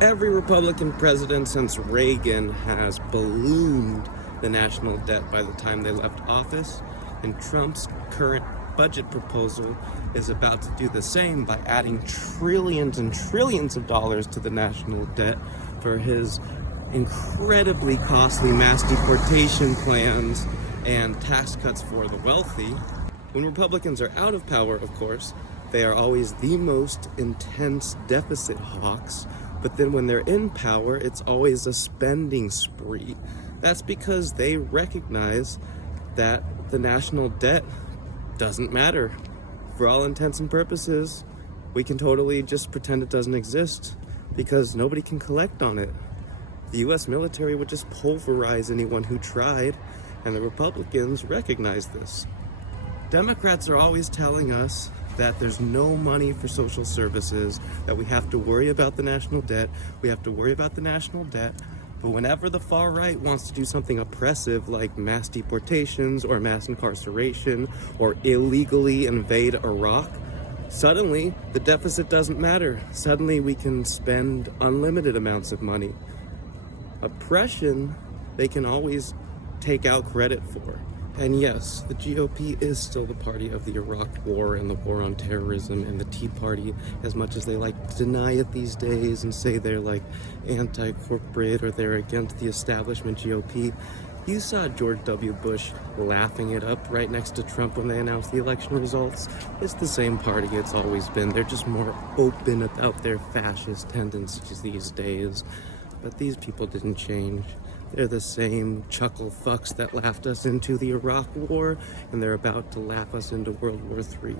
Every Republican president since Reagan has ballooned the national debt by the time they left office, and Trump's current budget proposal is about to do the same by adding trillions and trillions of dollars to the national debt for his incredibly costly mass deportation plans and tax cuts for the wealthy. When Republicans are out of power, of course, they are always the most intense deficit hawks. But then when they're in power, it's always a spending spree. That's because they recognize that the national debt doesn't matter. For all intents and purposes, we can totally just pretend it doesn't exist because nobody can collect on it. The US military would just pulverize anyone who tried, and the Republicans recognize this. Democrats are always telling us that there's no money for social services, that we have to worry about the national debt, but whenever the far right wants to do something oppressive like mass deportations or mass incarceration or illegally invade Iraq, suddenly the deficit doesn't matter. Suddenly we can spend unlimited amounts of money. Oppression, they can always take out credit for. And yes, the GOP is still the party of the Iraq War and the war on terrorism and the Tea Party, as much as they like to deny it these days and say they're like anti-corporate or they're against the establishment GOP. You saw George W. Bush laughing it up right next to Trump when they announced the election results. It's the same party it's always been. They're just more open about their fascist tendencies these days. But these people didn't change. They're the same chuckle fucks that laughed us into the Iraq War, and they're about to laugh us into World War III.